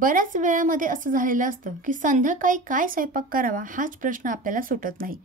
बऱ्याच वेळामध्ये असं झालेलं असतं की संध्याकाळी काय स्वयंपाक करावा हाच प्रश्न आपल्याला सुटत नाही।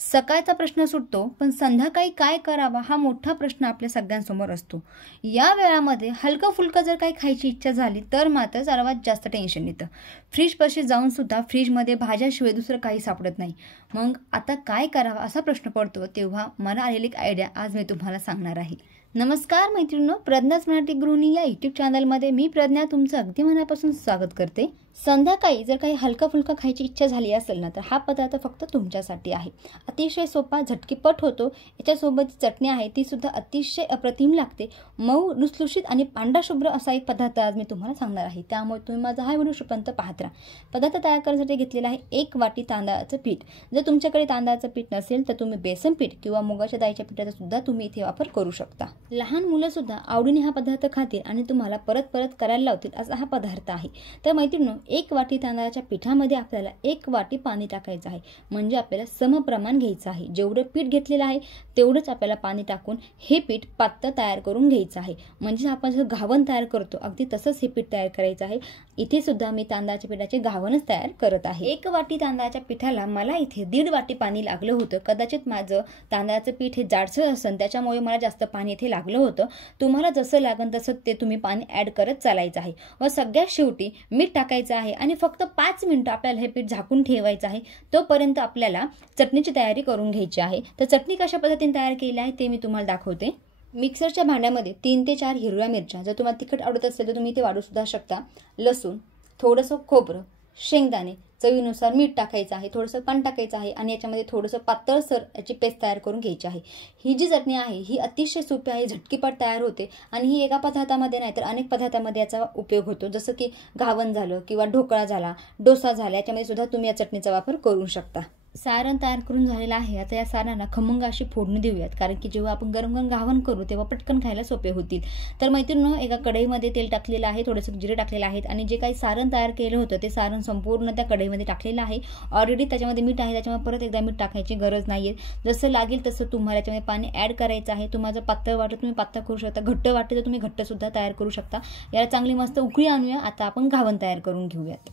सकाळचा प्रश्न सुटतो पण संध्याकाळी काय करावा हा मोठा प्रश्न आपल्या सगळ्यांसमोर असतो। या वेळामध्ये हलकं फुलकं जर काही खायची इच्छा झाली तर मात्र सर्वात जास्त टेन्शन येतं। फ्रीजपाशी जाऊन सुद्धा फ्रीजमध्ये भाज्याशिवाय दुसरं काही सापडत नाही। मग आता काय करावं असा प्रश्न पडतो, तेव्हा मला आलेली एक आयडिया आज मी तुम्हाला सांगणार आहे। नमस्कार मैत्रिणींनो, प्रज्ञाच मराठी गृहिणी या यूट्यूब चॅनलमध्ये मी प्रज्ञा तुमचं अगदी मनापासून स्वागत करते। संध्याकाळी जर काही हलका फुलका खायची इच्छा झाली असेल ना तर हा पदार्थ फक्त तुमच्यासाठी आहे। अतिशय सोपा, झटपट होतो। याच्यासोबत चटणी आहे ती सुद्धा अतिशय अप्रतिम लागते। मऊ, लुसलुशीत आणि पांढरा शुभ्र असा एक पदार्थ आज मी तुम्हाला सांगणार आहे। त्यामुळे तुम्ही माझा हा व्हिडिओ शेवटपर्यंत पाहत राहा। पदार्थ तयार करण्यासाठी घेतलेला आहे 1 वाटी तांदळाचं पीठ। जर तुमच्याकडे तांदळाचं पीठ नसेल तर तुम्ही बेसन पीठ किंवा मुगाच्या डाळीच्या पिठाचा सुद्धा तुम्ही इथे वापर करू शकता। लहान मुलं सुद्धा आवडीने हा पदार्थ खातील आणि तुम्हाला परत परत करायला लावतील असा हा पदार्थ आहे। तर मैत्रिणींनो, 1 वाटी तांदळाच्या पिठामध्ये आपल्याला 1 वाटी पाणी टाकायचं आहे। म्हणजे आपल्याला समप्रमाण घ्यायचं आहे। जेवढं पीठ घेतलेलं आहे तेवढंच आपल्याला पाणी टाकून हे पीठ पातळ तयार करून घ्यायचं आहे। म्हणजे आपण जसं घावन तयार करतो अगदी तसंच हे पीठ तयार करायचं आहे। इथे सुद्धा मी तांदळाच्या पिठाचे घावणच तयार करत आहे। 1 वाटी तांदळाच्या पिठाला मला इथे 1.5 वाटी पाणी लागलं होतं। कदाचित माझं तांदळाचं पीठ हे जाडसर असेल त्याच्यामुळे मला जास्त पाणी इथे लागलं होतं। तुम्हाला जसं लागेल तसं ते तुम्ही पाणी ऍड करत चालायचं आहे। व सगळ्यात शेवटी मीठ टाकायचं आहे आणि फक्त 5 मिनिटं आपल्याला हे पीठ झाकून ठेवायचं आहे। तोपर्यंत आपल्याला चटणीची तयारी करून घ्यायची आहे। तर चटणी कशा पद्धतीने तयार केली आहे ते मी तुम्हाला दाखवते। मिक्सरच्या भांड्यामध्ये 3 ते 4 हिरव्या मिरच्या, जर तुम्हाला तिखट आवडत असेल तर तुम्ही ते वाढू सुद्धा शकता, लसूण, थोडंसं खोबरं, शेंगदाणे, चवीनुसार मीठ टाकायचं आहे, थोडंसं पाणी टाकायचं आहे आणि याच्यामध्ये थोडंसं पातळसर याची पेस्ट तयार करून घ्यायची आहे। ही जी चटणी आहे ही अतिशय सोपी आहे, झटपट तयार होते आणि ही एका पदार्थामध्ये नाही तर अनेक पदार्थांमध्ये याचा उपयोग होतो। जसं की घावन झालं किंवा ढोकळा झाला, डोसा झाला, याच्यामध्ये सुद्धा तुम्ही या चटणीचा वापर करू शकता। सारण तयार करून झालेलं आहे। आता या सारणाला खमंग अशी फोडणी देऊयात, कारण की जेव्हा आपण गरम गरम घावन करू तेव्हा पटकन खायला सोपे होतील। तर मैत्रिणींनो, एका कढईमध्ये तेल टाकलेलं आहे, थोडंसं जिरे टाकलेलं आहे आणि जे काही सारण तयार केलं होतं ते सारण संपूर्ण त्या कढईमध्ये टाकलेलं आहे। ऑलरेडी त्याच्यामध्ये मीठ आहे, त्याच्यामुळे परत एकदा मीठ टाकायची गरज नाहीये। जसं लागेल तसं तुम्हाला याच्यामध्ये पाणी ऍड करायचं आहे। तुम्हाला पातळ वाटलं तुम्ही पातळ करू शकता, घट्ट वाटलं तर तुम्ही घट्ट सुद्धा तयार करू शकता। याला चांगली मस्त उकळी आणूया। आता आपण घावन तयार करून घेऊयात।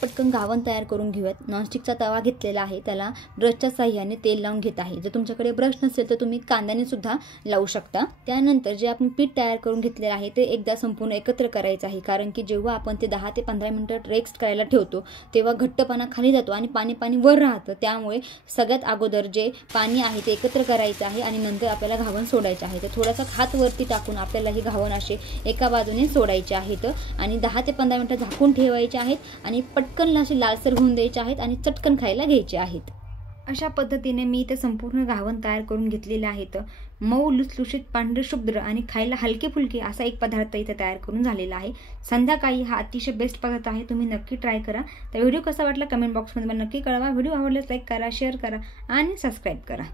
पटकन घावन तयार करून घेऊयात। नॉनस्टिकचा तवा घेतलेला आहे, त्याला ब्रशच्या साहाय्याने तेल लावून घेत आहे। जर तुमच्याकडे ब्रश नसेल तर तुम्ही कांद्याने सुद्धा लावू शकता। त्यानंतर जे आपण पीठ तयार करून घेतलेलं आहे ते एकदा संपूर्ण एकत्र करायचं आहे, कारण की जेव्हा आपण ते 10 ते 15 मिनिटं रेस्ट करायला ठेवतो तेव्हा घट्टपणा खाली जातो आणि पाणी वर राहतं। त्यामुळे सगळ्यात अगोदर जे पाणी आहे ते एकत्र करायचं आहे आणि नंतर आपल्याला घावन सोडायचं आहे। तर थोडासा हात वरती टाकून आपल्याला ही घावन असे एका बाजूने सोडायचे आहेत आणि 10 ते 15 मिनिटं झाकून ठेवायचे आहेत आणि पटकन असे लालसर होऊन द्यायचे आहेत आणि चटकन खायला घ्यायचे आहेत। अशा पद्धतीने मी इथे संपूर्ण घावन तयार करून घेतलेले आहेत। मऊ, लुसलुशीत, पांढरे शुभ्र आणि खायला हलके फुलके असा एक पदार्थ इथे तयार करून झालेला आहे। संध्याकाळी हा अतिशय बेस्ट पदार्थ आहे, तुम्ही नक्की ट्राय करा। तर व्हिडिओ कसा वाटला कमेंट बॉक्समध्ये मला नक्की कळवा। व्हिडिओ आवडल्यास लाईक करा, शेअर करा आणि सबस्क्राईब करा।